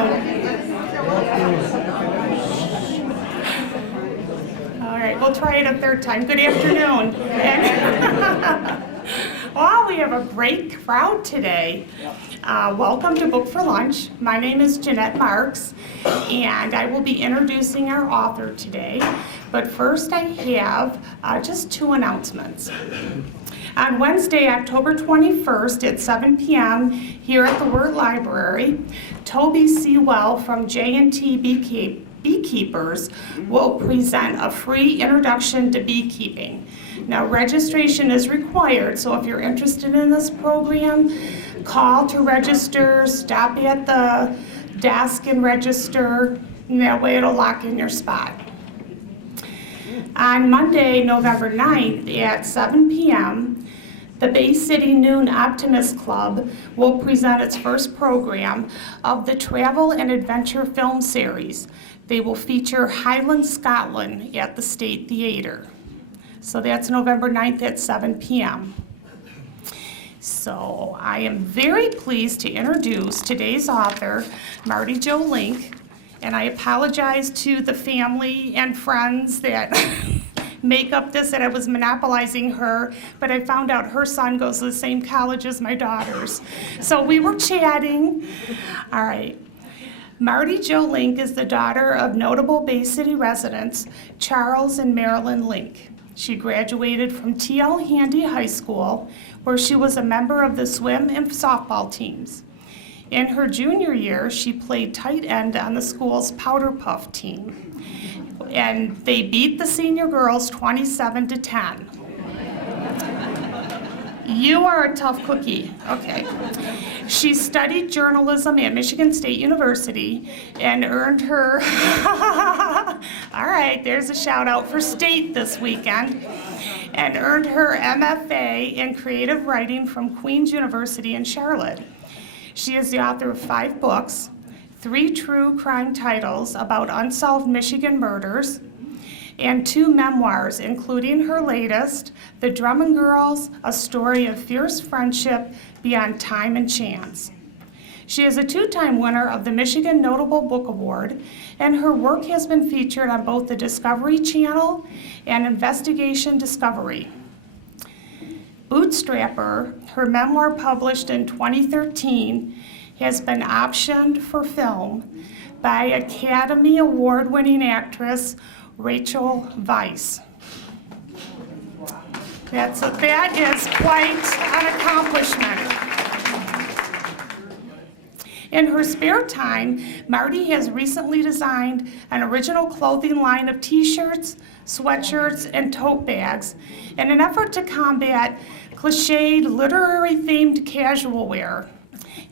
All right, we'll try it a third time. Good afternoon. Well, we have a great crowd today. Welcome to Book for Lunch. My name is Jeanette Marks, and I will be introducing our author today. But first I have just two announcements. On Wednesday, October 21st at 7 p.m. here at the Word Library, Toby Sewell from J&T Beekeepers will present a free introduction to beekeeping. Now, registration is required, so if you're interested in this program, call to register, stop at the desk and register, and that way it'll lock in your spot. On Monday, November 9th at 7 p.m., the Bay City Noon Optimist Club will present its first program of the Travel and Adventure Film Series. They will feature Highland Scotland at the State Theatre. So that's November 9th at 7 p.m. So I am very pleased to introduce today's author, Mardi Jo Link, and I apologize to the family and friends that make up this, that I was monopolizing her, but I found out her son goes to the same college as my daughters. So we were chatting. All right. Mardi Jo Link is the daughter of notable Bay City residents Charles and Marilyn Link. She graduated from T.L. Handy High School, where she was a member of the swim and softball teams. In her junior year, she played tight end on the school's Powder Puff team, and they beat the senior girls 27-10. You are a tough cookie. Okay. She studied journalism at Michigan State University and earned her, all right, there's a shout out for state this weekend, and earned her MFA in creative writing from Queen's University in Charlotte. She is the author of 5 books, 3 true crime titles about unsolved Michigan murders, and 2 memoirs, including her latest, The Drummond Girls, A Story of Fierce Friendship Beyond Time and Chance. She is a 2-time winner of the Michigan Notable Book Award, and her work has been featured on both the Discovery Channel and Investigation Discovery. Bootstrapper, her memoir published in 2013, has been optioned for film by Academy Award-winning actress Rachel Weisz. That is quite an accomplishment. In her spare time, Mardi has recently designed an original clothing line of t-shirts, sweatshirts, and tote bags in an effort to combat cliched, literary-themed casual wear.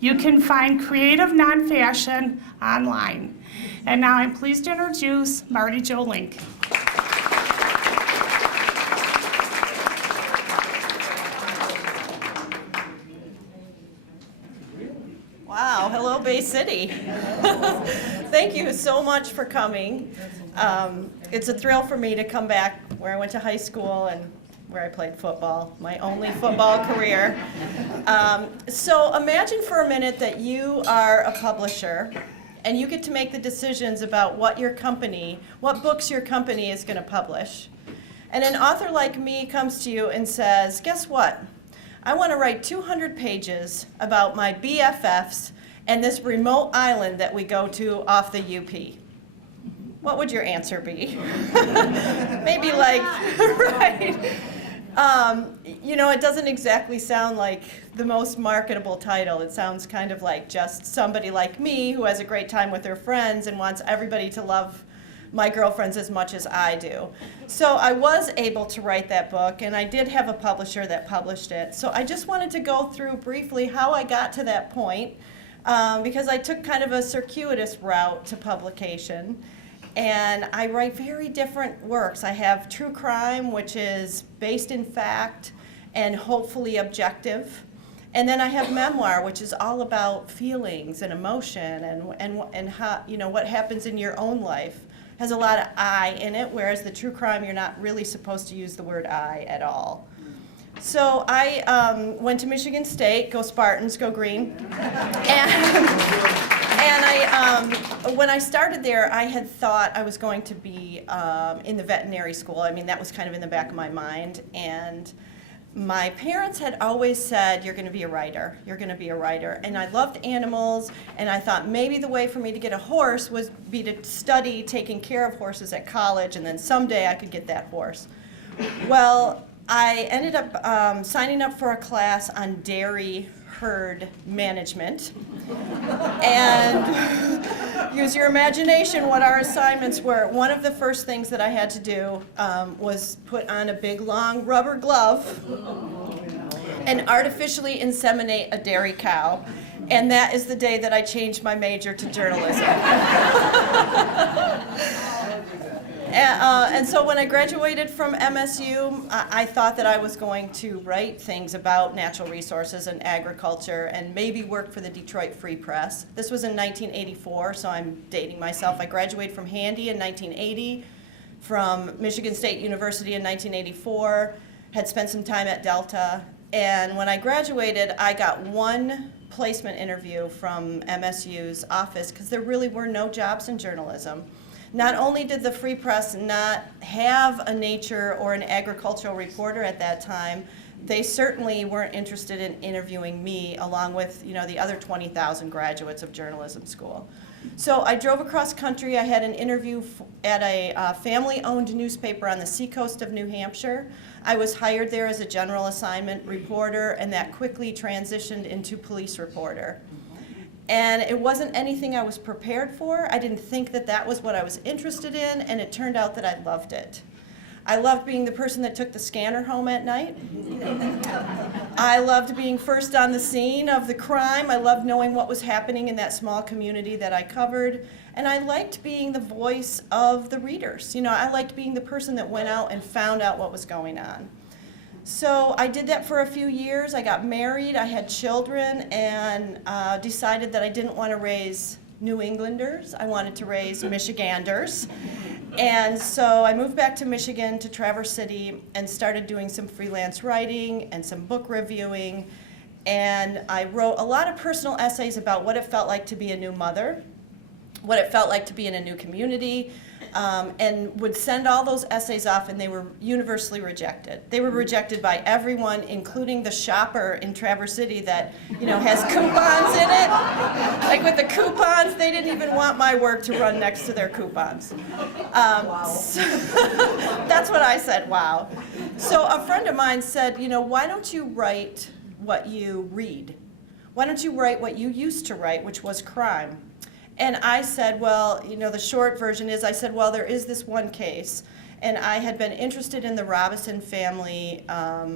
You can find creative non-fashion online. And now I'm pleased to introduce Mardi Jo Link. Wow, hello Bay City. Thank you so much for coming. It's a thrill for me to come back where I went to high school and where I played football, my only football career. So imagine for a minute that you are a publisher and you get to make the decisions about what books your company is going to publish. And an author like me comes to you and says, guess what? I want to write 200 pages about my BFFs and this remote island that we go to off the UP. What would your answer be? Maybe like, right. It doesn't exactly sound like the most marketable title. It sounds kind of like just somebody like me who has a great time with their friends and wants everybody to love my girlfriends as much as I do. So I was able to write that book, and I did have a publisher that published it. So I just wanted to go through briefly how I got to that point, because I took kind of a circuitous route to publication. And I write very different works. I have true crime, which is based in fact and hopefully objective. And then I have memoir, which is all about feelings and emotion and how, what happens in your own life. Has a lot of I in it, whereas the true crime, you're not really supposed to use the word I at all. So I went to Michigan State, go Spartans, go green. And And when I started there, I had thought I was going to be in the veterinary school. I mean, that was kind of in the back of my mind. And my parents had always said, you're going to be a writer, you're going to be a writer. And I loved animals, and I thought maybe the way for me to get a horse would be to study taking care of horses at college, and then someday I could get that horse. Well, I ended up signing up for a class on dairy herd management. And use your imagination what our assignments were. One of the first things that I had to do was put on a big long rubber glove and artificially inseminate a dairy cow. And that is the day that I changed my major to journalism. And so when I graduated from MSU, I thought that I was going to write things about natural resources and agriculture and maybe work for the Detroit Free Press. This was in 1984, so I'm dating myself. I graduated from Handy in 1980, from Michigan State University in 1984, had spent some time at Delta. And when I graduated, I got one placement interview from MSU's office because there really were no jobs in journalism. Not only did the Free Press not have a nature or an agricultural reporter at that time, they certainly weren't interested in interviewing me along with, the other 20,000 graduates of journalism school. So I drove across country. I had an interview at a family-owned newspaper on the seacoast of New Hampshire. I was hired there as a general assignment reporter, and that quickly transitioned into police reporter. And it wasn't anything I was prepared for. I didn't think that that was what I was interested in, and it turned out that I loved it. I loved being the person that took the scanner home at night. I loved being first on the scene of the crime. I loved knowing what was happening in that small community that I covered. And I liked being the voice of the readers. I liked being the person that went out and found out what was going on. So I did that for a few years. I got married, I had children, and decided that I didn't want to raise New Englanders. I wanted to raise Michiganders. And so I moved back to Michigan, to Traverse City, and started doing some freelance writing and some book reviewing. And I wrote a lot of personal essays about what it felt like to be a new mother, what it felt like to be in a new community, and would send all those essays off, and they were universally rejected. They were rejected by everyone, including the shopper in Traverse City that, has coupons in it. Like with the coupons, they didn't even want my work to run next to their coupons. So that's what I said, wow. So a friend of mine said, why don't you write what you read? Why don't you write what you used to write, which was crime? And I said, well, the short version is, I said, well, there is this one case, and I had been interested in the Robinson family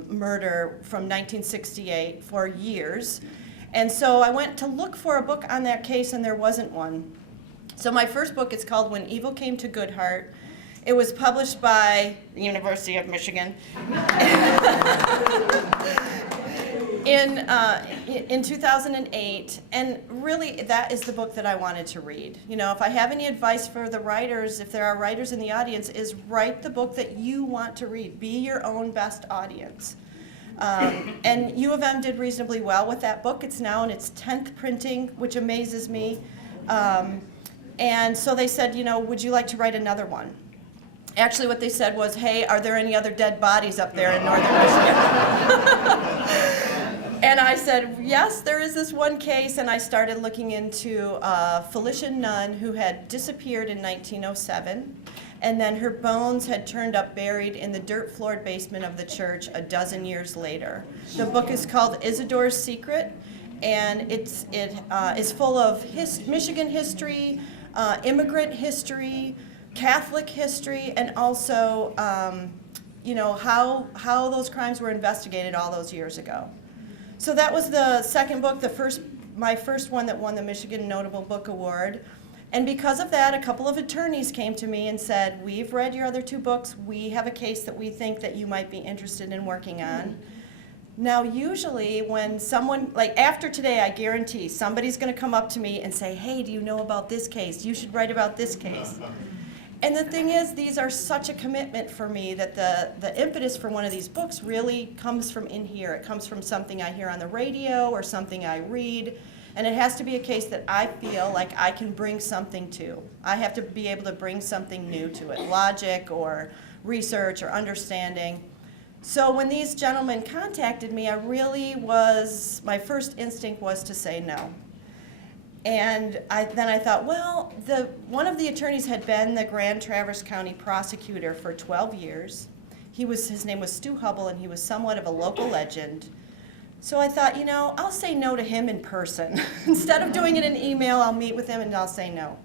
murder from 1968 for years. And so I went to look for a book on that case, and there wasn't one. So my first book is called When Evil Came to Goodhart. It was published by the University of Michigan. In 2008, and really that is the book that I wanted to read. If I have any advice for the writers, if there are writers in the audience, is write the book that you want to read. Be your own best audience. And U of M did reasonably well with that book. It's now in its 10th printing, which amazes me. And so they said, would you like to write another one? Actually, what they said was, hey, are there any other dead bodies up there in northern Michigan? And I said, yes, there is this one case, and I started looking into a Felician nun who had disappeared in 1907, and then her bones had turned up buried in the dirt-floored basement of the church a dozen years later. The book is called Isidore's Secret, and it is full of Michigan history, immigrant history, Catholic history, and also how those crimes were investigated all those years ago. So that was the second book, my first one that won the Michigan Notable Book Award. And because of that, a couple of attorneys came to me and said, we've read your other two books. We have a case that we think that you might be interested in working on. Now, usually when someone, like after today, I guarantee somebody's going to come up to me and say, hey, do you know about this case? You should write about this case. And the thing is, these are such a commitment for me that the impetus for one of these books really comes from in here. It comes from something I hear on the radio or something I read. And it has to be a case that I feel like I can bring something to. I have to be able to bring something new to it, logic or research or understanding. So when these gentlemen contacted me, my first instinct was to say no. And then I thought, well, one of the attorneys had been the Grand Traverse County prosecutor for 12 years. His name was Stu Hubble, and he was somewhat of a local legend. So I thought, I'll say no to him in person. Instead of doing it in email, I'll meet with him and I'll say no.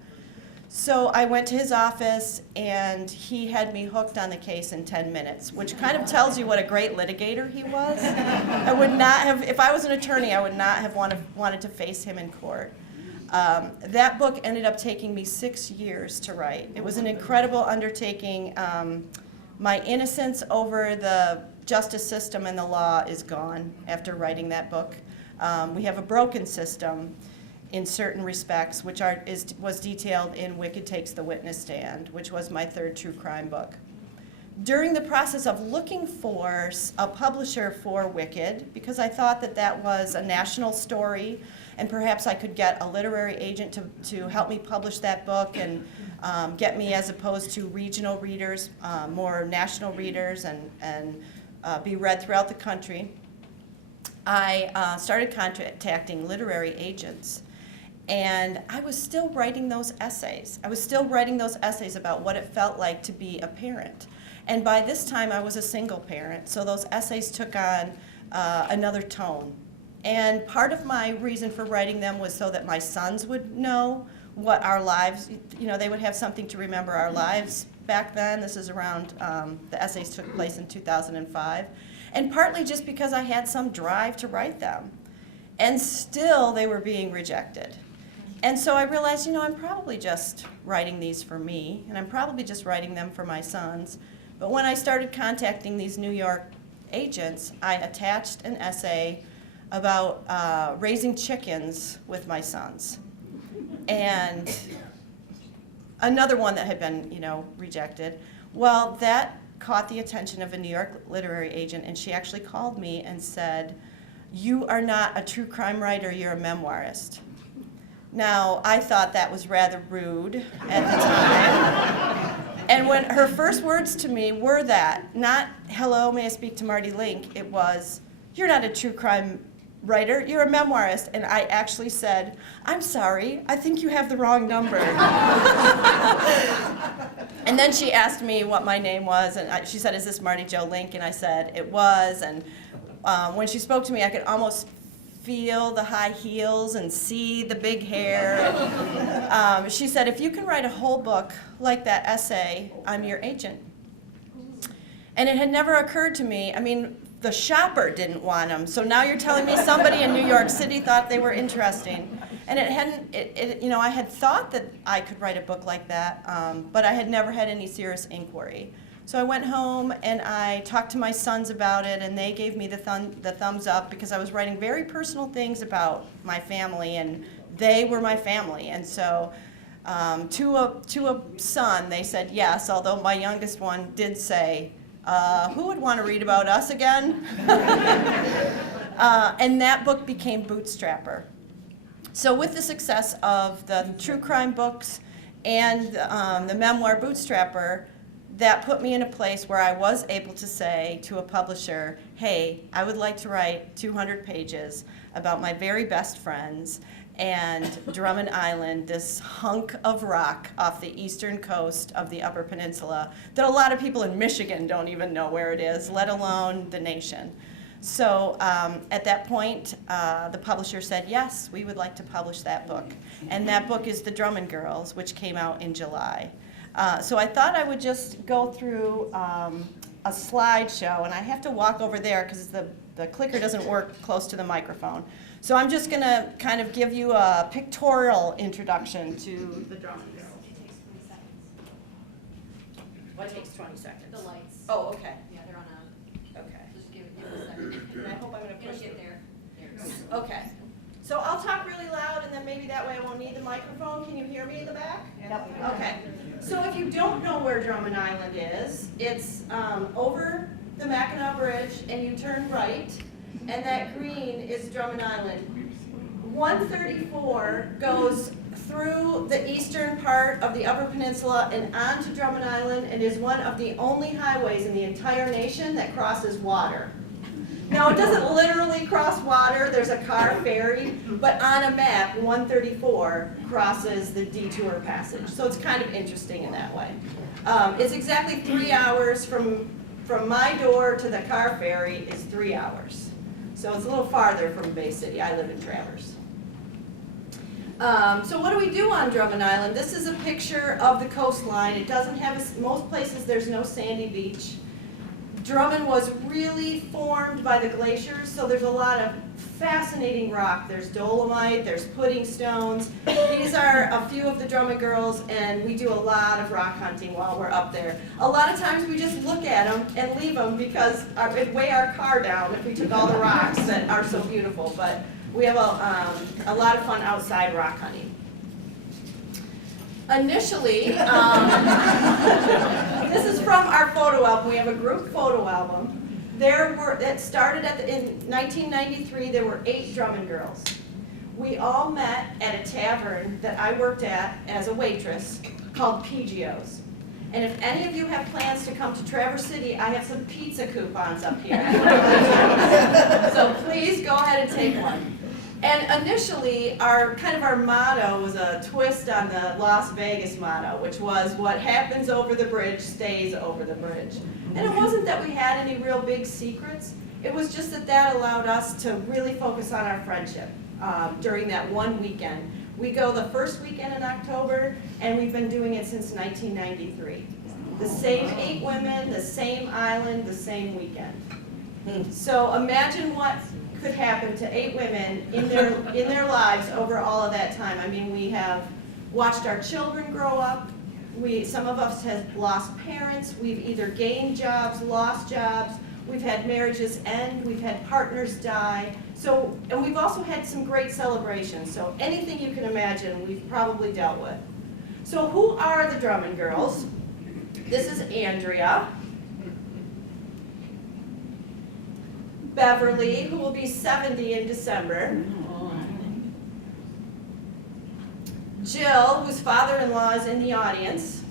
So I went to his office, and he had me hooked on the case in 10 minutes, which kind of tells you what a great litigator he was. I would not have, if I was an attorney, I would not have wanted to face him in court. That book ended up taking me 6 years to write. It was an incredible undertaking. My innocence over the justice system and the law is gone after writing that book. We have a broken system in certain respects, which was detailed in Wicked Takes the Witness Stand, which was my third true crime book. During the process of looking for a publisher for Wicked, because I thought that was a national story, and perhaps I could get a literary agent to help me publish that book and get me, as opposed to regional readers, more national readers, and be read throughout the country, I started contacting literary agents. And I was still writing those essays. I was still writing those essays about what it felt like to be a parent. And by this time, I was a single parent, so those essays took on another tone. And part of my reason for writing them was so that my sons would know what our lives, they would have something to remember our lives back then. This is around, the essays took place in 2005. And partly just because I had some drive to write them. And still, they were being rejected. And so I realized, I'm probably just writing these for me, and I'm probably just writing them for my sons. But when I started contacting these New York agents, I attached an essay about raising chickens with my sons. And another one that had been, rejected. Well, that caught the attention of a New York literary agent, and she actually called me and said, "You are not a true crime writer, you're a memoirist." Now, I thought that was rather rude at the time. And when her first words to me were that, not, "Hello, may I speak to Mardi Link?" It was, "You're not a true crime writer, you're a memoirist." And I actually said, "I'm sorry, I think you have the wrong number." And then she asked me what my name was, and she said, "Is this Mardi Jo Link?" And I said, it was. And when she spoke to me, I could almost feel the high heels and see the big hair. And, she said, "If you can write a whole book like that essay, I'm your agent." And it had never occurred to me, the shopper didn't want them, so now you're telling me somebody in New York City thought they were interesting. And I had thought that I could write a book like that, but I had never had any serious inquiry. So I went home and I talked to my sons about it, and they gave me the thumbs up, because I was writing very personal things about my family, and they were my family. And so to a son, they said yes, although my youngest one did say, "Who would want to read about us again?" And that book became Bootstrapper. So with the success of the true crime books and the memoir Bootstrapper, that put me in a place where I was able to say to a publisher, "Hey, I would like to write 200 pages about my very best friends and Drummond Island, this hunk of rock off the eastern coast of the Upper Peninsula that a lot of people in Michigan don't even know where it is, let alone the nation." So at that point, the publisher said, "Yes, we would like to publish that book." And that book is The Drummond Girls, which came out in July. So I thought I would just go through a slideshow, and I have to walk over there because the clicker doesn't work close to the microphone. So I'm just going to kind of give you a pictorial introduction to the Drummond Girls. What takes 20 seconds? The lights. Oh, okay. Yeah, they're on a, Okay. just give it a second. And I hope I'm going to It'll push get it. there. Okay. So I'll talk really loud, and then maybe that way I won't need the microphone. Can you hear me in the back? Yep. Okay. So if you don't know where Drummond Island is, it's over the Mackinac Bridge, and you turn right, and that green is Drummond Island. 134 goes through the eastern part of the Upper Peninsula and onto Drummond Island, and is one of the only highways in the entire nation that crosses water. Now, it doesn't literally cross water, there's a car ferry, but on a map, 134 crosses the detour passage. So it's kind of interesting in that way. It's exactly 3 hours from my door to the car ferry is 3 hours. So it's a little farther from Bay City. I live in Traverse. So what do we do on Drummond Island? This is a picture of the coastline. It doesn't have, most places there's no sandy beach. Drummond was really formed by the glaciers, so there's a lot of fascinating rock. There's dolomite, there's pudding stones. These are a few of the Drummond girls, and we do a lot of rock hunting while we're up there. A lot of times we just look at them and leave them because it'd weigh our car down if we took all the rocks that are so beautiful. But we have a lot of fun outside rock hunting. Initially, this is from our photo album. We have a group photo album. It started in 1993, there were 8 Drummond girls. We all met at a tavern that I worked at as a waitress called PGO's. And if any of you have plans to come to Traverse City, I have some pizza coupons up here. So please go ahead and take one. And initially, our motto was a twist on the Las Vegas motto, which was, what happens over the bridge stays over the bridge. And it wasn't that we had any real big secrets. It was just that allowed us to really focus on our friendship during that one weekend. We go the first weekend in October, and we've been doing it since 1993. The same 8 women, the same island, the same weekend. So imagine what could happen to 8 women in their lives over all of that time. I mean, we have watched our children grow up. Some of us have lost parents. We've either gained jobs, lost jobs. We've had marriages end. We've had partners die. And we've also had some great celebrations. So anything you can imagine, we've probably dealt with. So who are the Drummond girls? This is Andrea. Beverly, who will be 70 in December. Jill, whose father-in-law is in the audience.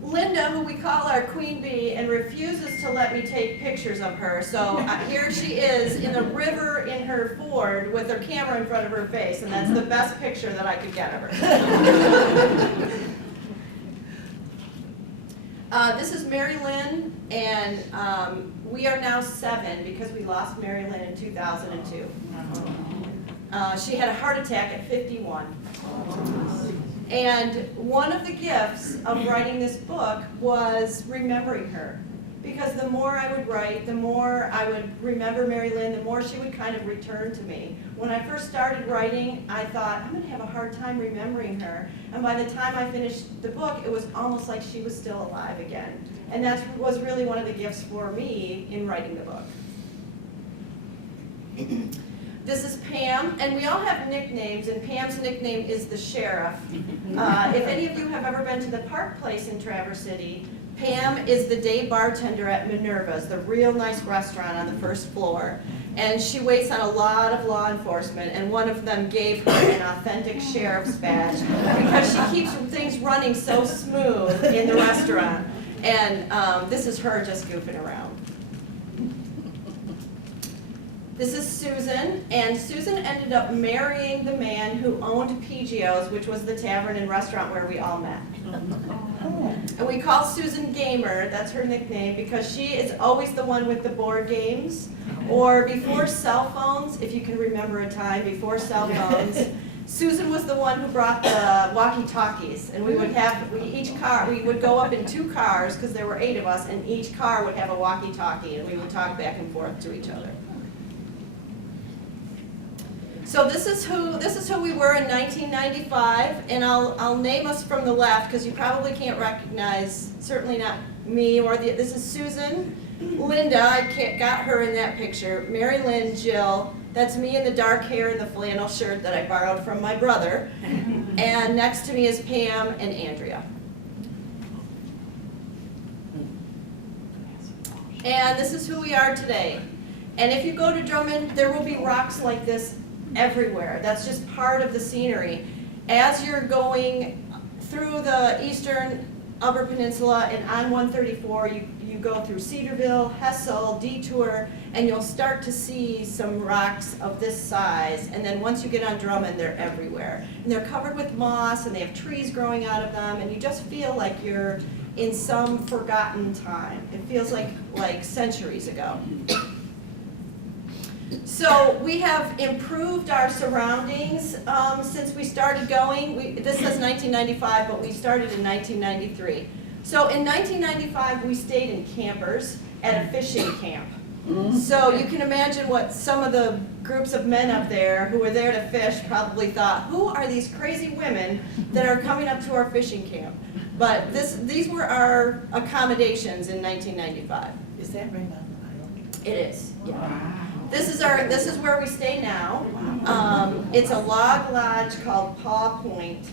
Linda, who we call our queen bee and refuses to let me take pictures of her. So here she is in the river in her Ford with her camera in front of her face, and that's the best picture that I could get of her. This is Mary Lynn, and we are now 7 because we lost Mary Lynn in 2002. She had a heart attack at 51. And one of the gifts of writing this book was remembering her. Because the more I would write, the more I would remember Mary Lynn, the more she would kind of return to me. When I first started writing, I thought, I'm going to have a hard time remembering her. And by the time I finished the book, it was almost like she was still alive again. And that was really one of the gifts for me in writing the book. This is Pam, and we all have nicknames, and Pam's nickname is the Sheriff. If any of you have ever been to the Park Place in Traverse City, Pam is the day bartender at Minerva's, the real nice restaurant on the first floor. And she waits on a lot of law enforcement, and one of them gave her an authentic sheriff's badge because she keeps things running so smooth in the restaurant. And this is her just goofing around. This is Susan, and Susan ended up marrying the man who owned PGO's, which was the tavern and restaurant where we all met. And we call Susan Gamer, that's her nickname, because she is always the one with the board games. Or before cell phones, if you can remember a time before cell phones, Susan was the one who brought the walkie-talkies, and we would we would go up in 2 cars, because there were 8 of us, and each car would have a walkie-talkie, and we would talk back and forth to each other. So this is who we were in 1995, and I'll name us from the left because you probably can't recognize, certainly not me or this is Susan, Linda, I got her in that picture, Mary Lynn, Jill, that's me in the dark hair and the flannel shirt that I borrowed from my brother, and next to me is Pam and Andrea. And this is who we are today. And if you go to Drummond, there will be rocks like this everywhere. That's just part of the scenery. As you're going through the eastern Upper Peninsula and on 134, you go through Cedarville, Hessel, Detour, and you'll start to see some rocks of this size. And then once you get on Drummond, they're everywhere. And they're covered with moss, and they have trees growing out of them, and you just feel like you're in some forgotten time. It feels like centuries ago. So we have improved our surroundings since we started going. This says 1995, but we started in 1993. So in 1995, we stayed in campers at a fishing camp. So you can imagine what some of the groups of men up there who were there to fish probably thought, who are these crazy women that are coming up to our fishing camp? But these were our accommodations in 1995. Is that right on the island? It is, yeah. Wow. This is where we stay now. It's a log lodge called Paw Point,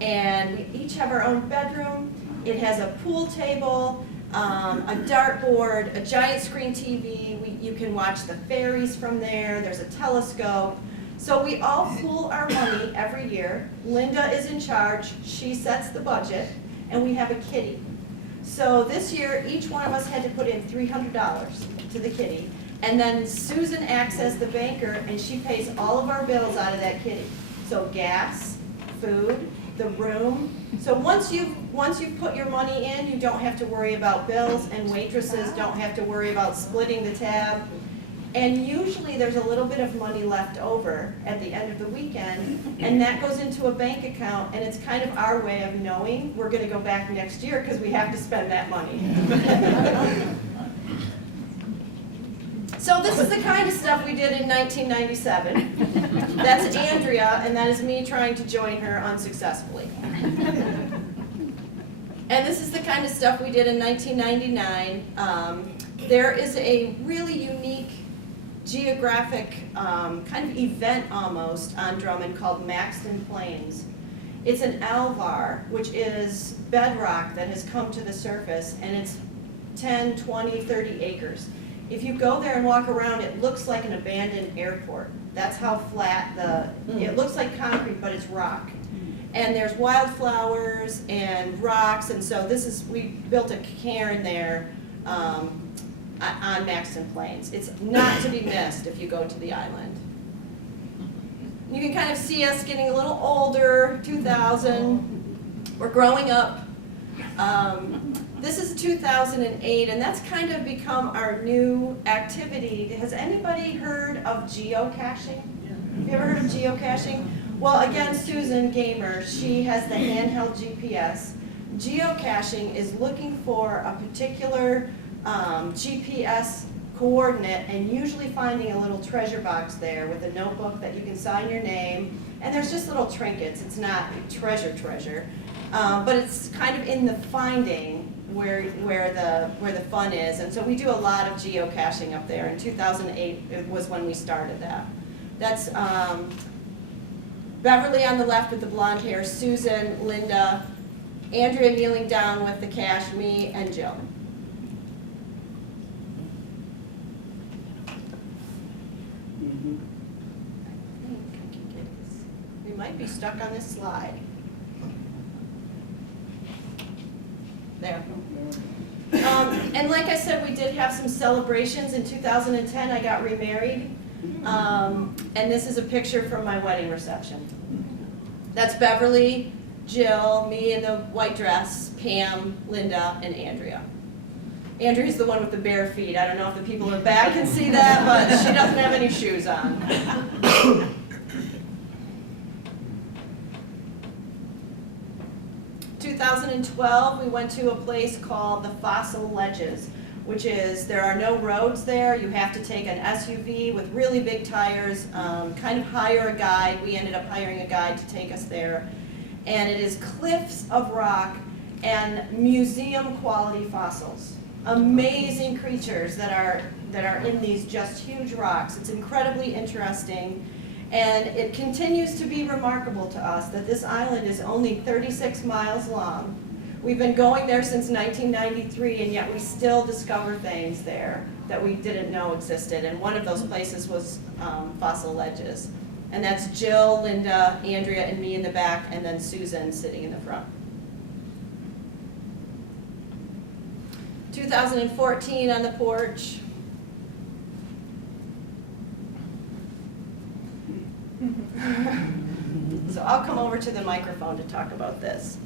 and we each have our own bedroom. It has a pool table, a dartboard, a giant screen TV. You can watch the ferries from there. There's a telescope. So we all pool our money every year. Linda is in charge. She sets the budget, and we have a kitty. So this year, each one of us had to put in $300 to the kitty. And then Susan acts as the banker, and she pays all of our bills out of that kitty. So gas, food, the room. So once you've put your money in, you don't have to worry about bills, and waitresses don't have to worry about splitting the tab. And usually there's a little bit of money left over at the end of the weekend, and that goes into a bank account, and it's kind of our way of knowing we're going to go back next year because we have to spend that money. So this is the kind of stuff we did in 1997. That's Andrea, and that is me trying to join her unsuccessfully. And this is the kind of stuff we did in 1999. There is a really unique geographic kind of event almost on Drummond called Maxton Plains. It's an alvar, which is bedrock that has come to the surface, and it's 10, 20, 30 acres. If you go there and walk around, it looks like an abandoned airport. That's how flat it looks like concrete, but it's rock. And there's wildflowers and rocks, and so we built a cairn there on Maxton Plains. It's not to be missed if you go to the island. You can kind of see us getting a little older, 2000. We're growing up. This is 2008, and that's kind of become our new activity. Has anybody heard of geocaching? Have you ever heard of geocaching? Well, again, Susan Gamer, she has the handheld GPS. Geocaching is looking for a particular GPS coordinate and usually finding a little treasure box there with a notebook that you can sign your name. And there's just little trinkets. It's not treasure, but it's kind of in the finding where the fun is. And so we do a lot of geocaching up there. In 2008 was when we started that. That's Beverly on the left with the blonde hair, Susan, Linda, Andrea kneeling down with the cache, me, and Jill. I think I can get this. We might be stuck on this slide. There. And like I said, we did have some celebrations. In 2010, I got remarried. And this is a picture from my wedding reception. That's Beverly, Jill, me in the white dress, Pam, Linda, and Andrea. Andrea's the one with the bare feet. I don't know if the people in the back can see that, but she doesn't have any shoes on. 2012, we went to a place called the Fossil Ledges, which is, there are no roads there. You have to take an SUV with really big tires, kind of hire a guide. We ended up hiring a guide to take us there. And it is cliffs of rock and museum quality fossils. Amazing creatures that are in these just huge rocks. It's incredibly interesting. And it continues to be remarkable to us that this island is only 36 miles long, We've been going there since 1993, and yet we still discover things there that we didn't know existed. And one of those places was Fossil Ledges. And that's Jill, Linda, Andrea, and me in the back, and then Susan sitting in the front. 2014 on the porch. So I'll come over to the microphone to talk about this.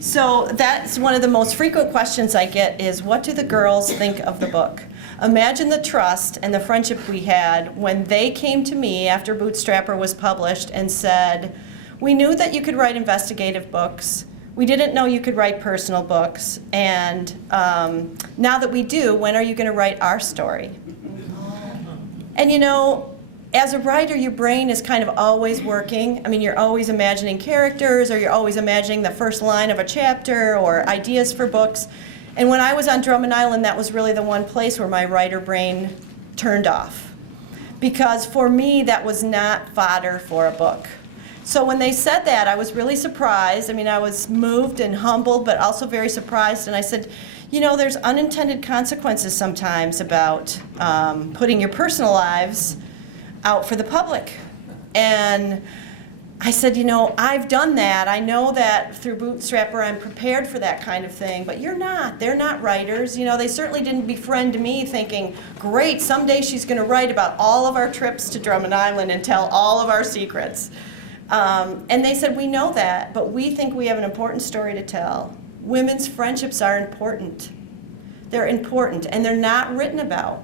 So that's one of the most frequent questions I get is, what do the girls think of the book? Imagine the trust and the friendship we had when they came to me after Bootstrapper was published and said, we knew that you could write investigative books. We didn't know you could write personal books. And now that we do, when are you going to write our story? And you know, as a writer, your brain is kind of always working. I mean, you're always imagining characters, or you're always imagining the first line of a chapter or ideas for books. And when I was on Drummond Island, that was really the one place where my writer brain turned off. Because for me, that was not fodder for a book. So when they said that, I was really surprised. I mean, I was moved and humbled, but also very surprised. And I said, you know, there's unintended consequences sometimes about putting your personal lives out for the public. And I said, you know, I've done that. I know that through Bootstrapper I'm prepared for that kind of thing, but you're not. They're not writers. You know, they certainly didn't befriend me thinking, great, someday she's going to write about all of our trips to Drummond Island and tell all of our secrets. And they said, we know that, but we think we have an important story to tell. Women's friendships are important. They're important, and they're not written about.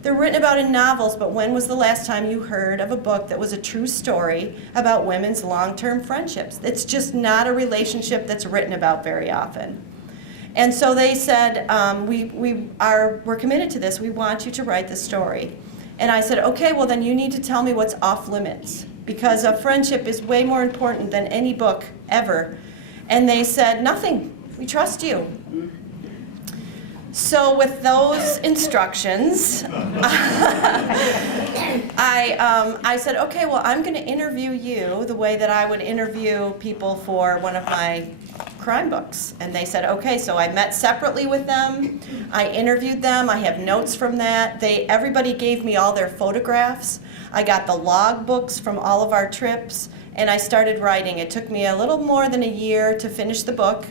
They're written about in novels, but when was the last time you heard of a book that was a true story about women's long-term friendships? It's just not a relationship that's written about very often. And so they said, we're committed to this. We want you to write the story. And I said, okay, well then you need to tell me what's off limits, because a friendship is way more important than any book ever. And they said, nothing. We trust you. So with those instructions, I said, okay, well, I'm going to interview you the way that I would interview people for one of my crime books. And they said, okay, so I met separately with them. I interviewed them. I have notes from that. Everybody gave me all their photographs. I got the log books from all of our trips, and I started writing. It took me a little more than a year to finish the book.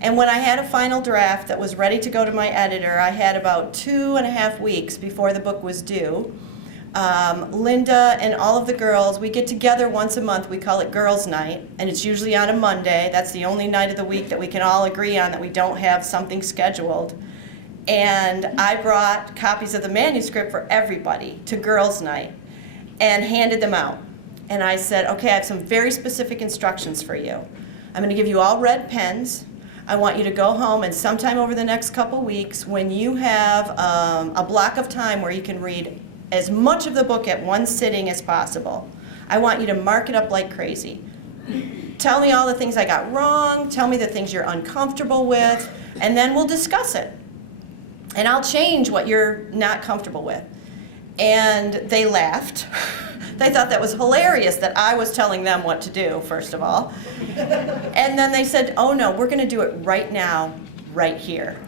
And when I had a final draft that was ready to go to my editor, I had about 2.5 weeks before the book was due. Linda and all of the girls, we get together once a month. We call it Girls' Night, and it's usually on a Monday. That's the only night of the week that we can all agree on that we don't have something scheduled. And I brought copies of the manuscript for everybody to Girls' Night and handed them out. And I said, okay, I have some very specific instructions for you. I'm going to give you all red pens. I want you to go home, and sometime over the next couple weeks, when you have a block of time where you can read as much of the book at one sitting as possible, I want you to mark it up like crazy. Tell me all the things I got wrong, tell me the things you're uncomfortable with, and then we'll discuss it. And I'll change what you're not comfortable with. And they laughed. They thought that was hilarious that I was telling them what to do, first of all. And then they said, oh no, we're going to do it right now, right here.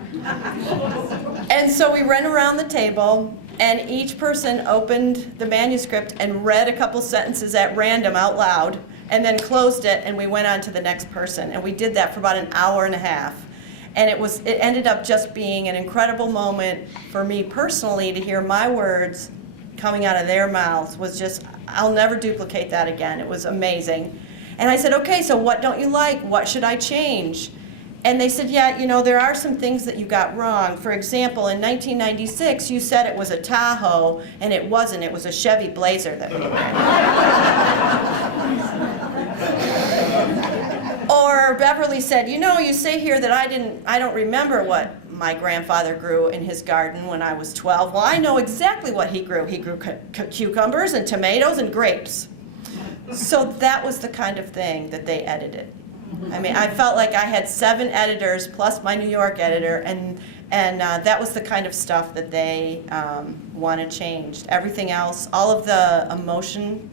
And so we ran around the table, and each person opened the manuscript and read a couple sentences at random out loud, and then closed it, and we went on to the next person. And we did that for about an hour and a half. And it ended up just being an incredible moment for me personally to hear my words coming out of their mouths. Was just, I'll never duplicate that again. It was amazing. And I said, okay, so what don't you like? What should I change? And they said, yeah, you know, there are some things that you got wrong. For example, in 1996, you said it was a Tahoe, and it wasn't. It was a Chevy Blazer that we ran. Or Beverly said, you know, you say here that I don't remember what my grandfather grew in his garden when I was 12. Well, I know exactly what he grew. He grew cucumbers and tomatoes and grapes. So that was the kind of thing that they edited. I mean, I felt like I had 7 editors plus my New York editor, and that was the kind of stuff that they wanted changed. Everything else, all of the emotion,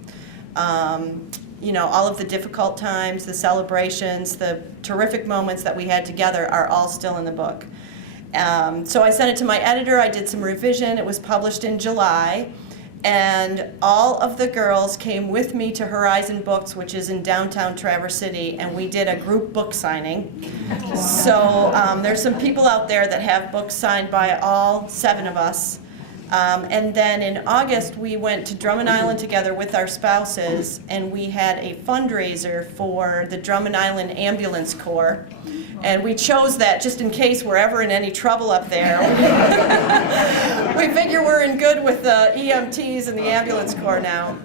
all of the difficult times, the celebrations, the terrific moments that we had together are all still in the book. So I sent it to my editor, I did some revision, it was published in July, and all of the girls came with me to Horizon Books, which is in downtown Traverse City, and we did a group book signing. So there's some people out there that have books signed by all 7 of us. And then in August, we went to Drummond Island together with our spouses, and we had a fundraiser for the Drummond Island Ambulance Corps. And we chose that just in case we're ever in any trouble up there. We figure we're in good with the EMTs and the ambulance corps now.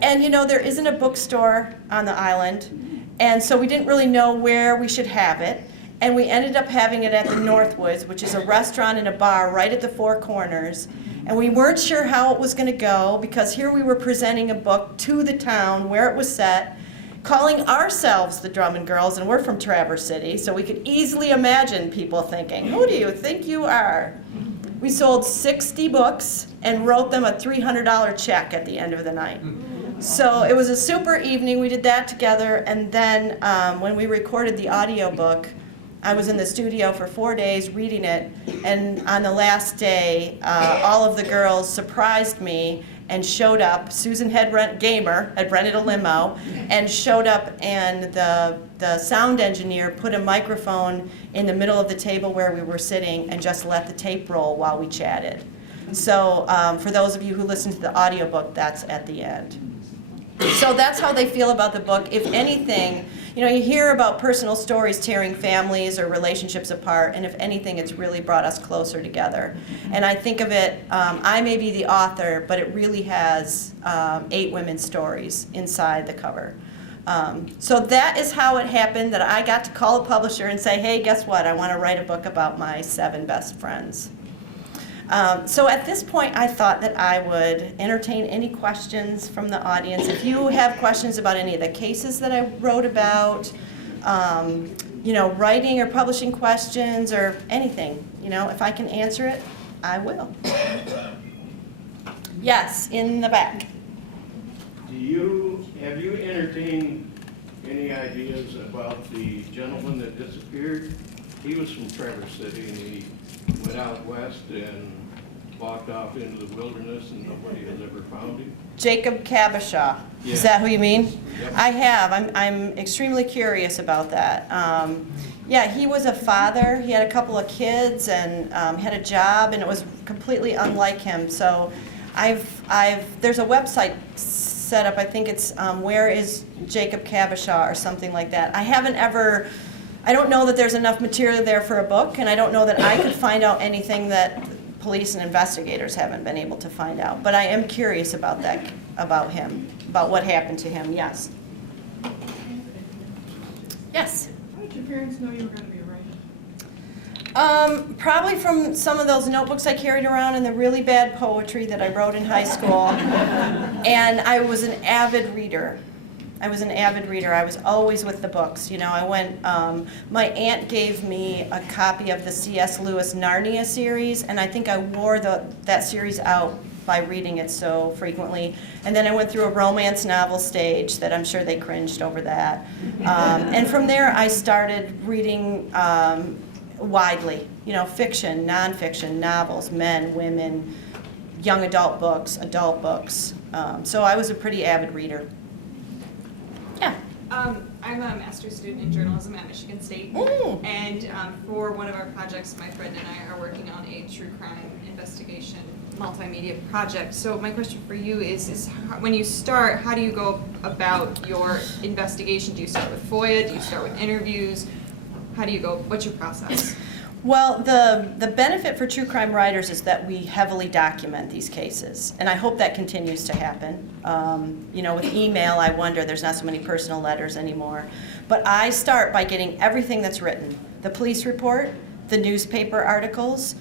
And there isn't a bookstore on the island, and so we didn't really know where we should have it. And we ended up having it at the Northwoods, which is a restaurant and a bar right at the Four Corners. And we weren't sure how it was going to go, because here we were presenting a book to the town where it was set, calling ourselves the Drummond Girls, and we're from Traverse City, so we could easily imagine people thinking, who do you think you are? We sold 60 books and wrote them a $300 check at the end of the night. So it was a super evening. We did that together, and then when we recorded the audiobook, I was in the studio for 4 days reading it, and on the last day, all of the girls surprised me and showed up. Susan had rented a limo, and showed up, and the sound engineer put a microphone in the middle of the table where we were sitting and just let the tape roll while we chatted. So for those of you who listen to the audiobook, that's at the end. So that's how they feel about the book. If anything, you hear about personal stories tearing families or relationships apart, and if anything, it's really brought us closer together. And I think of it, I may be the author, but it really has 8 women's stories inside the cover. So that is how it happened, that I got to call a publisher and say, hey, guess what? I want to write a book about my 7 best friends. So at this point, I thought that I would entertain any questions from the audience. If you have questions about any of the cases that I wrote about, writing or publishing questions or anything, if I can answer it, I will. Yes, in the back. Have you entertained any ideas about the gentleman that disappeared? He was from Traverse City, and he went out west and walked off into the wilderness, and nobody has ever found him. Jacob Cabashaw. Yeah. Is that who you mean? Yep. I have. I'm extremely curious about that. Yeah, he was a father. He had a couple of kids and had a job, and it was completely unlike him. So there's a website set up. I think it's Where is Jacob Cabashaw or something like that. I don't know that there's enough material there for a book, and I don't know that I could find out anything that police and investigators haven't been able to find out. But I am curious about him, about what happened to him, yes. Yes? How did your parents know you were going to be a writer? Probably from some of those notebooks I carried around and the really bad poetry that I wrote in high school. And I was an avid reader. I was always with the books. My aunt gave me a copy of the C.S. Lewis Narnia series, and I think I wore that series out by reading it so frequently. And then I went through a romance novel stage that I'm sure they cringed over that. And from there, I started reading widely, fiction, nonfiction, novels, men, women, young adult books, adult books. So I was a pretty avid reader. Yeah. I'm a master's student in journalism at Michigan State. Mm. And for one of our projects, my friend and I are working on a true crime investigation multimedia project. So my question for you is when you start, how do you go about your investigation? Do you start with FOIA? Do you start with interviews? How do you go? What's your process? Well, the benefit for true crime writers is that we heavily document these cases, and I hope that continues to happen. With email, I wonder, there's not so many personal letters anymore. But I start by getting everything that's written, the police report, the newspaper articles,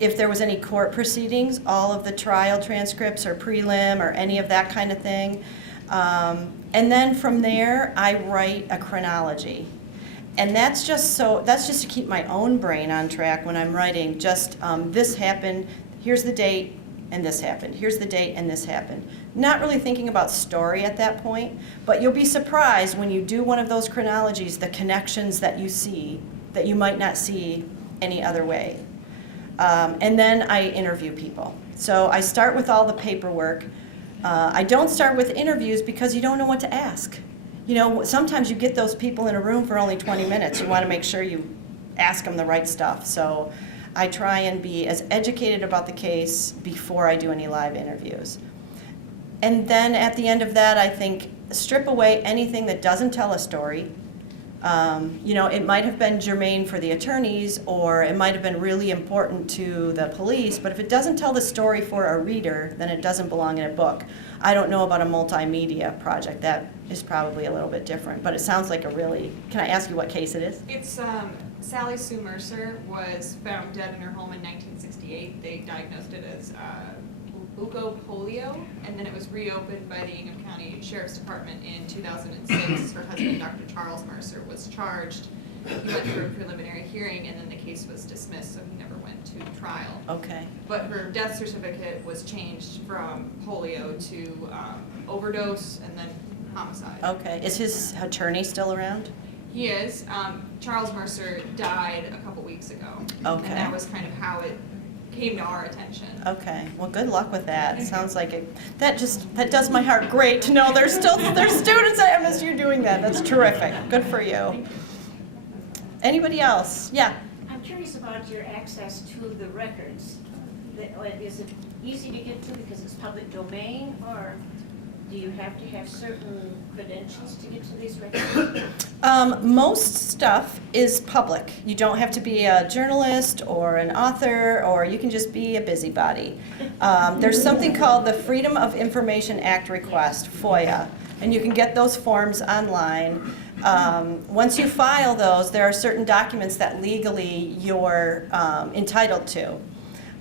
if there was any court proceedings, all of the trial transcripts or prelim or any of that kind of thing. And then from there, I write a chronology. And that's just to keep my own brain on track when I'm writing. Just this happened, here's the date, and this happened. Here's the date and this happened. Not really thinking about story at that point, but you'll be surprised when you do one of those chronologies, the connections that you see that you might not see any other way. And then I interview people. So I start with all the paperwork. I don't start with interviews because you don't know what to ask. You know, sometimes you get those people in a room for only 20 minutes. You want to make sure you ask them the right stuff. So I try and be as educated about the case before I do any live interviews. And then at the end of that, I think strip away anything that doesn't tell a story. You know, it might have been germane for the attorneys, or it might have been really important to the police, but if it doesn't tell the story for a reader, then it doesn't belong in a book. I don't know about a multimedia project. That is probably a little bit different, but it sounds like a really, can I ask you what case it is? It's Sally Sue Mercer was found dead in her home in 1968. They diagnosed it as leukopolio, and then it was reopened by the Ingham County Sheriff's Department in 2006. Her husband, Dr. Charles Mercer, was charged. He went through a preliminary hearing, and then the case was dismissed, so he never went to trial. Okay. But her death certificate was changed from polio to overdose and then homicide. Okay. Is his attorney still around? He is. Charles Mercer died a couple weeks ago. Okay. And that was kind of how it came to our attention. Okay, well, good luck with that. It sounds like it, that does my heart great to know there's students at MSU doing that. That's terrific. Good for you. Anybody else? Yeah. I'm curious about your access to the records. Is it easy to get to because it's public domain, or do you have to have certain credentials to get to these records? Most stuff is public. You don't have to be a journalist or an author, or you can just be a busybody. There's something called the Freedom of Information Act request, FOIA, and you can get those forms online. Once you file those, there are certain documents that legally you're entitled to.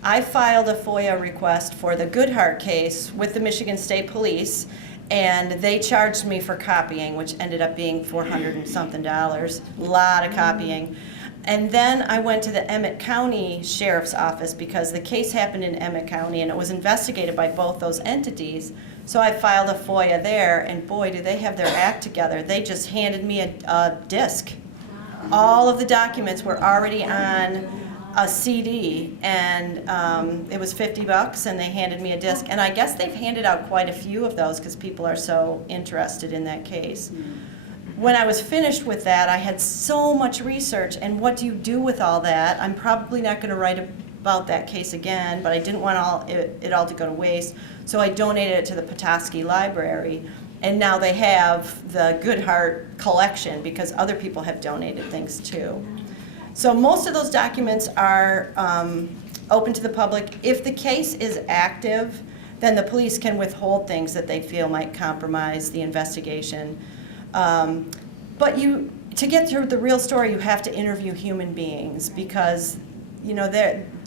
I filed a FOIA request for the Goodhart case with the Michigan State Police, and they charged me for copying, which ended up being $400 and something, a lot of copying. And then I went to the Emmett County Sheriff's Office because the case happened in Emmett County and it was investigated by both those entities. So I filed a FOIA there, and boy, do they have their act together. They just handed me a disc. All of the documents were already on a CD, and it was $50, and they handed me a disc. And I guess they've handed out quite a few of those because people are so interested in that case. When I was finished with that, I had so much research, and what do you do with all that? I'm probably not going to write about that case again, but I didn't want it all to go to waste, so I donated it to the Petoskey Library, and now they have the Goodhart collection because other people have donated things too. So most of those documents are open to the public. If the case is active, then the police can withhold things that they feel might compromise the investigation. But to get through the real story, you have to interview human beings because, you know,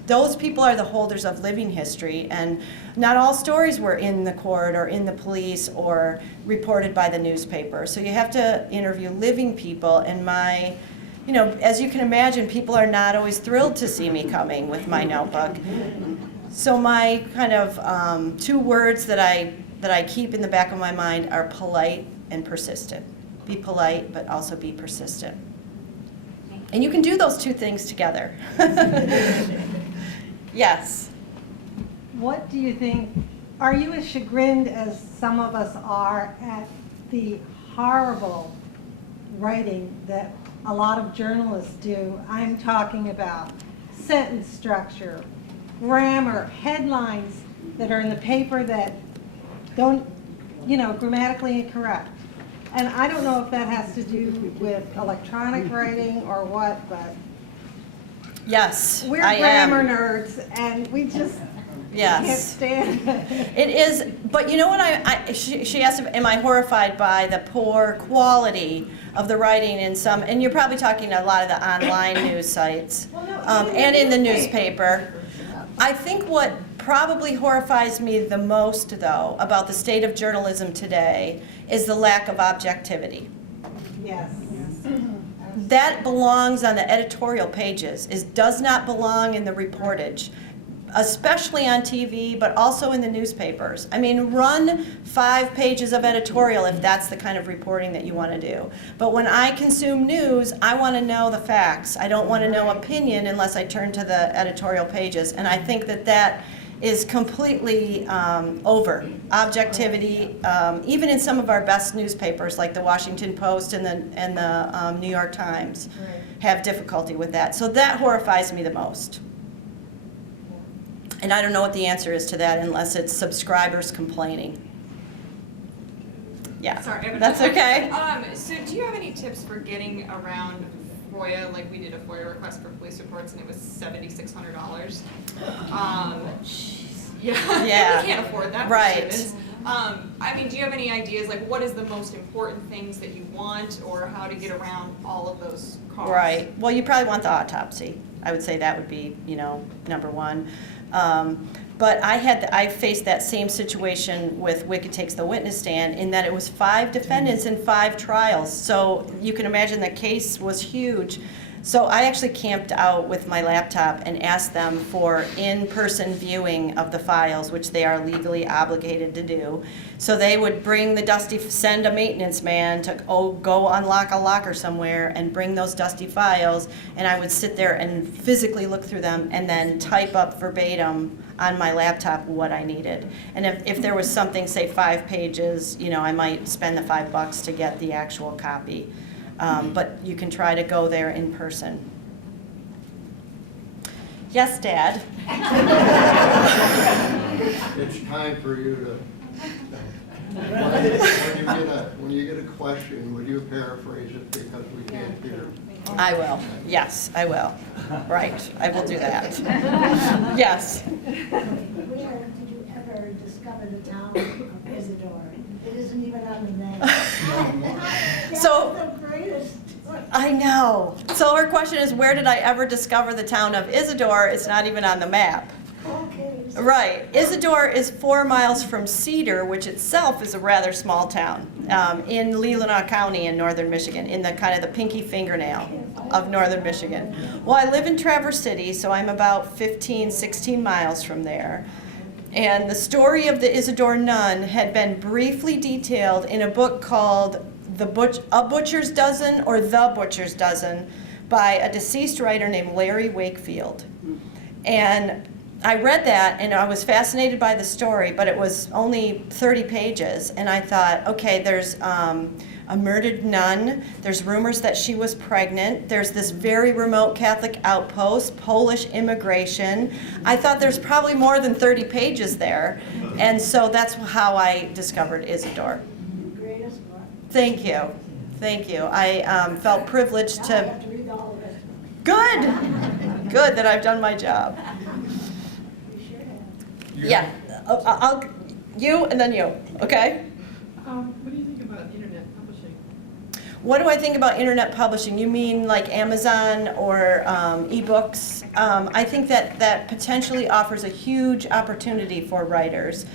those people are the holders of living history, and not all stories were in the court or in the police or reported by the newspaper. So you have to interview living people, and you know, as you can imagine, people are not always thrilled to see me coming with my notebook. So my kind of 2 words that I keep in the back of my mind are polite and persistent. Be polite, but also be persistent. And you can do those 2 things together. Yes. What do you think, are you as chagrined as some of us are at the horrible writing that a lot of journalists do? I'm talking about sentence structure, grammar, headlines that are in the paper that don't, you know, grammatically incorrect. And I don't know if that has to do with electronic writing or what, but Yes, we're I grammar am. nerds, and we just Yes. can't stand it. It is, but you know what, she asked, am I horrified by the poor quality of the writing in some, and you're probably talking a lot of the online news sites, and in the newspaper. I think what probably horrifies me the most, though, about the state of journalism today is the lack of objectivity. Yes. That belongs on the editorial pages. Does not belong in the reportage. especially on TV, but also in the newspapers. I mean, run 5 pages of editorial if that's the kind of reporting that you want to do. But when I consume news, I want to know the facts. I don't want to know opinion unless I turn to the editorial pages. And I think that that is completely over. Objectivity, even in some of our best newspapers like the Washington Post and the New York Times have difficulty with that. So that horrifies me the most. And I don't know what the answer is to that unless it's subscribers complaining. Yeah, Sorry, that's okay. So do you have any tips for getting around FOIA? Like we did a FOIA request for police reports and it was $7,600. Yeah. We can't afford that. Right. For students. I mean, do you have any ideas, like what is the most important things that you want or how to get around all of those costs? Right. Well, you probably want the autopsy. I would say that would be, number one. But I faced that same situation with Wicked Takes the Witness Stand in that it was 5 defendants and 5 trials. So you can imagine the case was huge. So I actually camped out with my laptop and asked them for in-person viewing of the files, which they are legally obligated to do. So they would bring send a maintenance man to go unlock a locker somewhere and bring those dusty files, and I would sit there and physically look through them and then type up verbatim on my laptop what I needed. And if there was something, say 5 pages, I might spend the $5 to get the actual copy. But you can try to go there in person. Yes, Dad? It's time for you to, when you get a question, would you paraphrase it because we can't hear? I will. Yes, I will. Right, I will do that. Yes. Where did you ever discover the town of Isidore? It isn't even on the map. That's So- the greatest. I know. So her question is, where did I ever discover the town of Isidore? It's not even on the map. Okay. Right. Isidore is 4 miles from Cedar, which itself is a rather small town in Leelanau County in northern Michigan, in the kind of the pinky fingernail of northern Michigan. Well, I live in Traverse City, so I'm about 15, 16 miles from there. And the story of the Isidore Nun had been briefly detailed in a book called A Butcher's Dozen or The Butcher's Dozen by a deceased writer named Larry Wakefield. And I read that and I was fascinated by the story, but it was only 30 pages. And I thought, okay, there's a murdered nun. There's rumors that she was pregnant. There's this very remote Catholic outpost, Polish immigration. I thought there's probably more than 30 pages there. And so that's how I discovered Isidore. Greatest book. Thank you. Thank you. I felt privileged Now I to... have to read all the rest of it. Good. Good that I've done my job. You sure have. Yeah. I'll you and then you, okay? What do you think about internet publishing? What do I think about internet publishing? You mean like Amazon or ebooks? I think that potentially offers a huge opportunity for writers.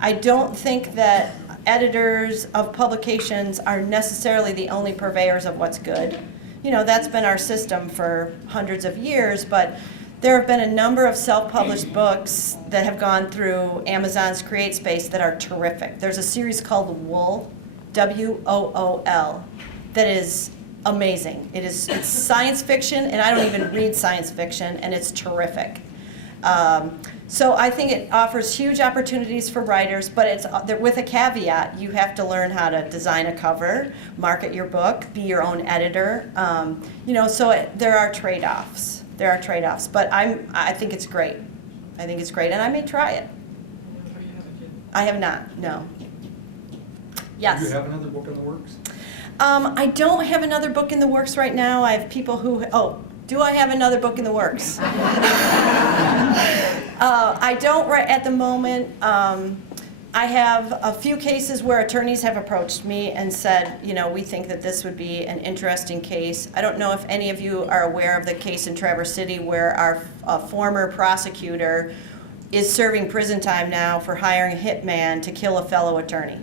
I don't think that editors of publications are necessarily the only purveyors of what's good. That's been our system for hundreds of years, but there have been a number of self-published books that have gone through Amazon's CreateSpace that are terrific. There's a series called Wool, W-O-O-L, that is amazing. It's science fiction, and I don't even read science fiction, and it's terrific. So I think it offers huge opportunities for writers, but it's with a caveat. You have to learn how to design a cover, market your book, be your own editor. So there are trade-offs. There are trade-offs, but I think it's great. I think it's great, and I may try it. Have you had a kid? I have not, no. Yes. Do you have another book in the works? I don't have another book in the works right now. I have people who, do I have another book in the works? I don't right at the moment. I have a few cases where attorneys have approached me and said, we think that this would be an interesting case. I don't know if any of you are aware of the case in Traverse City where our former prosecutor is serving prison time now for hiring a hitman to kill a fellow attorney.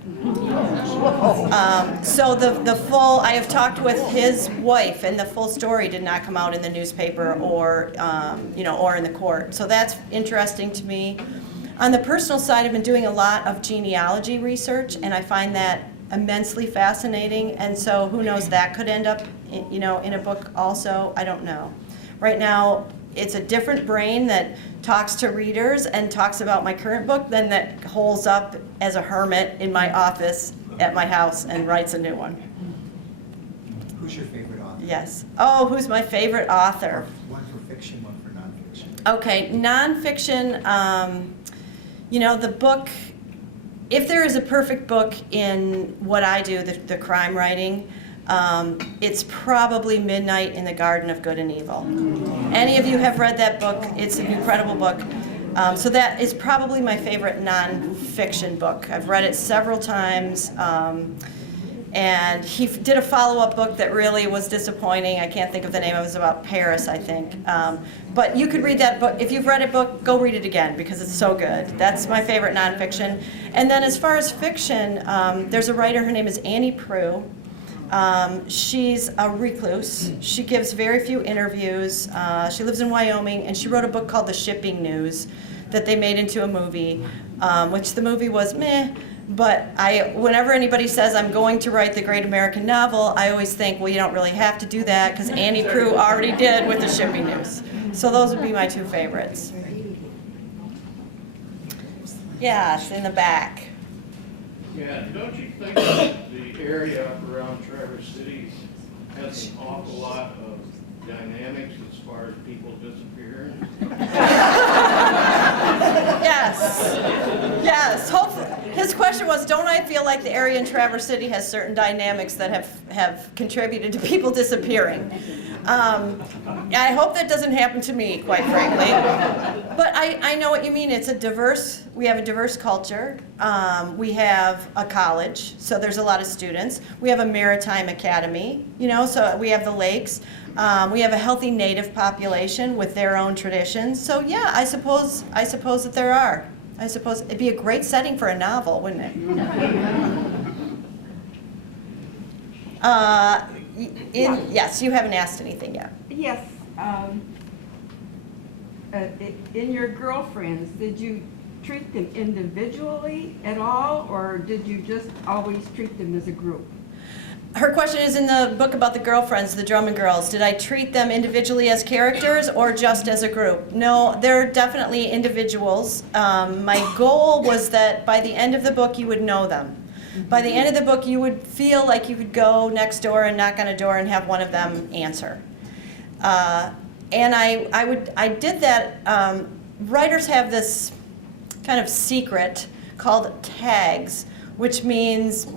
So the full, I have talked with his wife, and the full story did not come out in the newspaper or, or in the court. So that's interesting to me. On the personal side, I've been doing a lot of genealogy research, and I find that immensely fascinating. And so who knows, that could end up, in a book also. I don't know. Right now, it's a different brain that talks to readers and talks about my current book than that holes up as a hermit in my office at my house and writes a new one. Who's your favorite author? Yes. Oh, who's my favorite author? One for fiction, one for nonfiction. Okay, nonfiction, the book, if there is a perfect book in what I do, the crime writing, it's probably Midnight in the Garden of Good and Evil. Any of you have read that book? It's an incredible book. So that is probably my favorite nonfiction book. I've read it several times. And he did a follow-up book that really was disappointing. I can't think of the name. It was about Paris, I think. But you could read that book. If you've read a book, go read it again because it's so good. That's my favorite nonfiction. And then as far as fiction, there's a writer. Her name is Annie Proulx. She's a recluse. She gives very few interviews. She lives in Wyoming, and she wrote a book called The Shipping News that they made into a movie, which the movie was meh. But whenever anybody says I'm going to write the great American novel, I always think, well, you don't really have to do that because Annie Proulx already did with The Shipping News. So those would be my two favorites. Yes, in the back. Yeah, don't you think that the area up around Traverse City has an awful lot of dynamics as far as people disappearing? Yes. Hopefully, his question was, don't I feel like the area in Traverse City has certain dynamics that have contributed to people disappearing? I hope that doesn't happen to me, quite frankly. But I know what you mean. We have a diverse culture. We have a college, so there's a lot of students. We have a maritime academy, so we have the lakes. We have a healthy native population with their own traditions. So yeah, I suppose that there are. I suppose it'd be a great setting for a novel, wouldn't it? Yes, you haven't asked anything yet. Yes. In your girlfriends, did you treat them individually at all, or did you just always treat them as a group? Her question is in the book about the girlfriends, the Drummond girls. Did I treat them individually as characters or just as a group? No, they're definitely individuals. My goal was that by the end of the book, you would know them. By the end of the book, you would feel like you could go next door and knock on a door and have one of them answer. And I did that. Writers have this kind of secret called tags, which means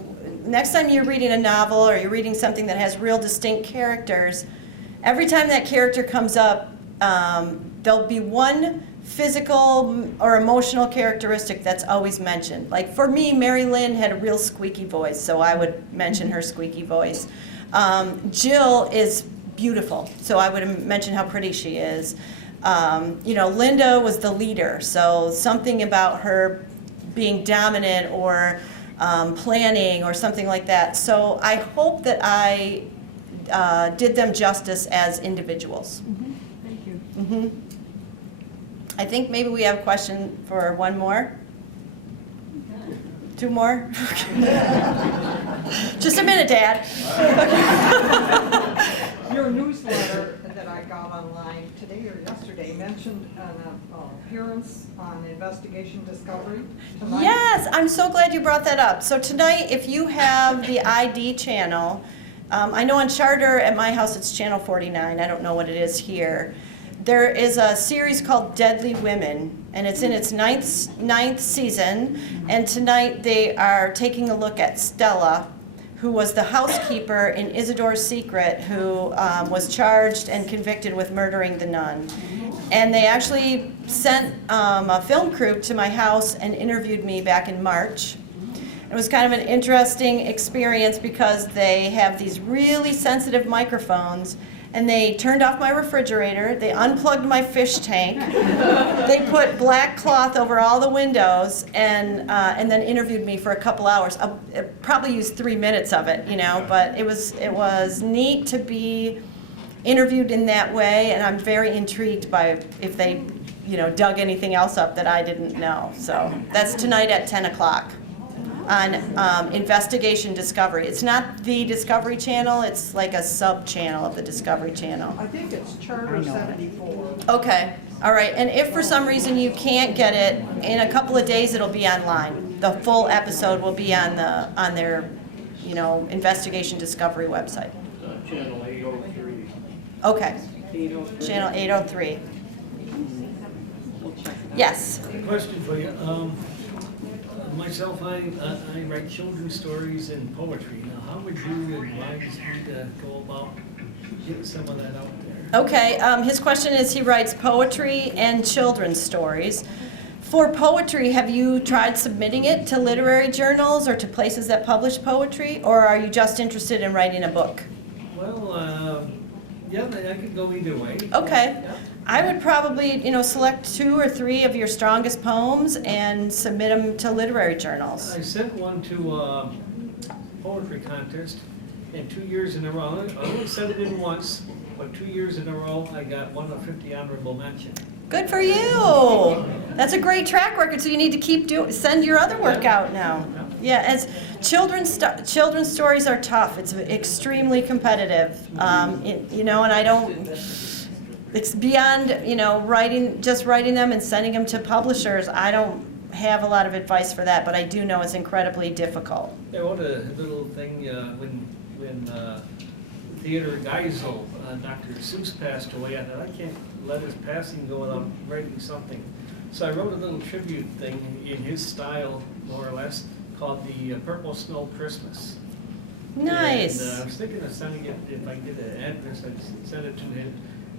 next time you're reading a novel or you're reading something that has real distinct characters, every time that character comes up, there'll be one physical or emotional characteristic that's always mentioned. Like for me, Mary Lynn had a real squeaky voice, so I would mention her squeaky voice. Jill is beautiful, so I would mention how pretty she is. Linda was the leader, so something about her being dominant or planning or something like that. So I hope that I did them justice as individuals. Mm-hmm. Thank you. Mm-hmm. I think maybe we have a question for one more. Two more? Just a minute, Dad. Your newsletter that I got online today or yesterday mentioned an appearance on Investigation Discovery tonight. Yes, I'm so glad you brought that up. So tonight, if you have the ID channel, I know on Charter at my house it's channel 49. I don't know what it is here. There is a series called Deadly Women, and it's in its ninth season. And tonight they are taking a look at Stella, who was the housekeeper in Isidore's Secret, who was charged and convicted with murdering the nun. And they actually sent a film crew to my house and interviewed me back in March. It was kind of an interesting experience because they have these really sensitive microphones, and they turned off my refrigerator, they unplugged my fish tank, they put black cloth over all the windows, and then interviewed me for a couple hours. It probably used 3 minutes of it, you know, but it was neat to be interviewed in that way, and I'm very intrigued by if they, you know, dug anything else up that I didn't know. So that's tonight at 10 o'clock on Investigation Discovery. It's not the Discovery Channel, it's like a sub-channel of the Discovery Channel. I think it's Charter 74. Okay, all right, and if for some reason you can't get it, in a couple of days it'll be online. The full episode will be on their, you know, Investigation Discovery website. Channel 803. Okay, channel 803. Yes. Question for you. Myself, I write children's stories and poetry. Now, how would you advise me to go about getting some of that out there? Okay, his question is he writes poetry and children's stories. For poetry, have you tried submitting it to literary journals or to places that publish poetry, or are you just interested in writing a book? Well, yeah, I could go either way. Okay. Yeah. I would probably, you know, select 2 or 3 of your strongest poems and submit them to literary journals. I sent one to a poetry contest, and 2 years in a row, I only sent it in once, but 2 years in a row, I got 1 of 50 honorable mention. Good for you. That's a great track record, so you need to keep send your other work out now. Yeah, as children's stories are tough. It's extremely competitive, you know, and I don't. It's beyond, you know, just writing them and sending them to publishers. I don't have a lot of advice for that, but I do know it's incredibly difficult. I wrote a little thing when Theodore Geisel, Dr. Seuss passed away. I thought, I can't let his passing go without writing something. So I wrote a little tribute thing in his style, more or less, called the Purple Snow Christmas. Nice. And I was thinking of sending it, if I get an address, I'd send it to him.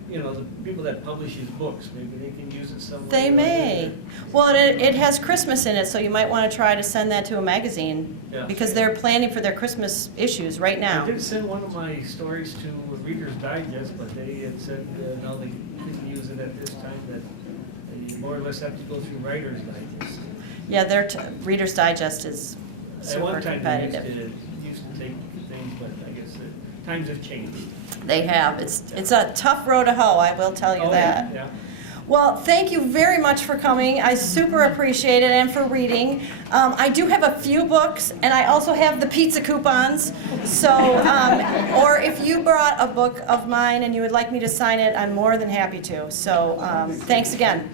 You know, the people that publish his books, maybe they can use it somewhere. They may. Well, it has Christmas in it, so you might want to try to send that to a magazine. Yeah. Because they're planning for their Christmas issues right now. I did send one of my stories to Reader's Digest, but they had said, no, they couldn't use it at this time, that they more or less have to go through Writer's Digest. Yeah, their Reader's Digest is At super one time, competitive. they used to take things, but I guess times have changed. They have. It's a tough road to hoe, I will tell you Oh, that. yeah. Well, thank you very much for coming. I super appreciate it, and for reading. I do have a few books, and I also have the pizza coupons. So, or if you brought a book of mine and you would like me to sign it, I'm more than happy to. So, thanks again.